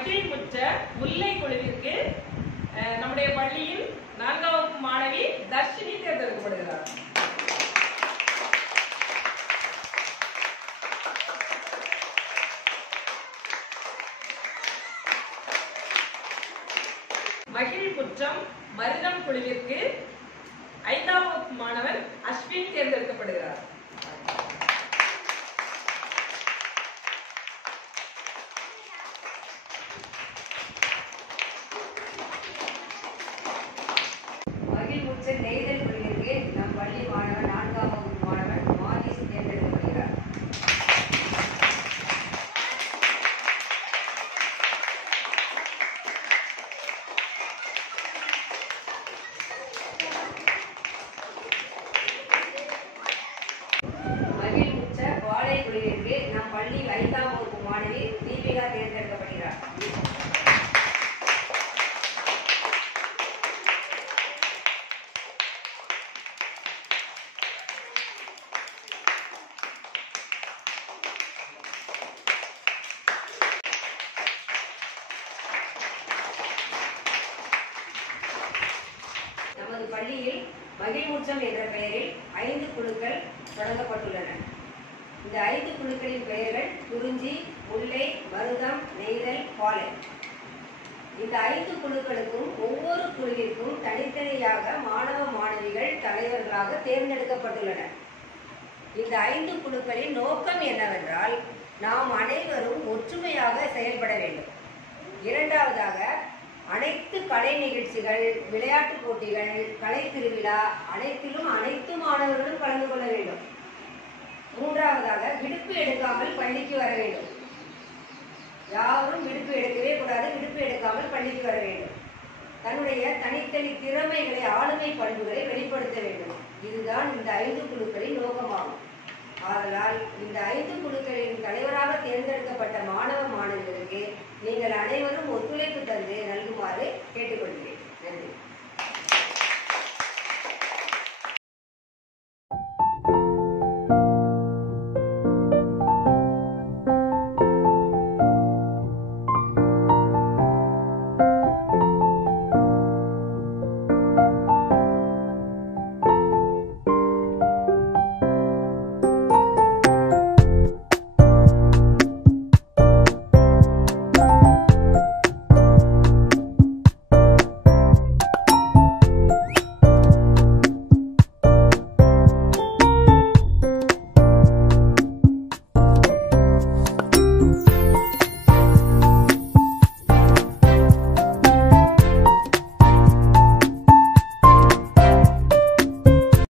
மகிழ்வுற்ற முல்லை குழுவிற்கு நம்முடைய பள்ளியின் 4ஆம் வகுப்பு மாணவி தர்ஷினி தேர்ந்தெடுக்கப்படுகிறார். மகிழ்வுற்றம் மருதம் குழுவிற்கு 5ஆம் வகுப்பு மாணவன் அஸ்வின் தேர்ந்தெடுக்கப்படுகிறார். மகிழ்வுற்ற நெய்தல் குழுவிற்கு நம் பள்ளி மாணவன் 4ஆம் வகுப்பு மாணவன் மாதேஷ் தேர்ந்தெடுக்கப்படுகிறார். மகிழ்வுற்ற வாழை குழுவிற்கு நம் பள்ளி 5ஆம் வகுப்பு மாணவி தீபிகா தேர்ந்தெடுக்கப்படுகிறார். நமது பள்ளியில் மகிழ்வுற்றம் என்ற பெயரில் 5 குழுக்கள் தொடங்கப்பட்டுள்ளன. இந்த 5 குழுக்களின் பெயர்கள் குறிஞ்சி, முல்லை, மருதம், நெய்தல், பாலை. இந்த 5 குழுக்களுக்கும் ஒவ்வொரு குழுவிற்கும் தனித்தனியாக மாணவ மாணவிகள் தலைவர்களாக தேர்ந்தெடுக்கப்பட்டுள்ளனர். இந்த 5 குழுக்களின் நோக்கம் என்னவென்றால், நாம் அனைவரும் ஒற்றுமையாக செயல்பட வேண்டும். இரண்டாவதாக, அனைத்து கலை நிகழ்ச்சிகள், விளையாட்டு போட்டிகள், கலை திருவிழா அனைத்திலும் அனைத்து மாணவர்களும் கலந்து கொள்ள வேண்டும். மூன்றாவதாக, விடுப்பு எடுக்காமல் பள்ளிக்கு வர வேண்டும். யாரும் விடுப்பு எடுக்கவே கூடாது. விடுப்பு எடுக்காமல் பள்ளிக்கு வர வேண்டும். தன்னுடைய தனித்தனி திறமைகளை, ஆளுமை பண்புகளை வெளிப்படுத்த வேண்டும். இதுதான் இந்த 5 குழுக்களின் நோக்கமாகும். ஆதலால் இந்த 5 குழுக்களின் தலைவராக தேர்ந்தெடுக்கப்பட்ட மாணவ மாணவிகளுக்கு நீங்கள் அனைவரும் ஒத்துழைப்பு தந்து நல்குமாறு கேட்டுக்கொள்கிறேன். நன்றி.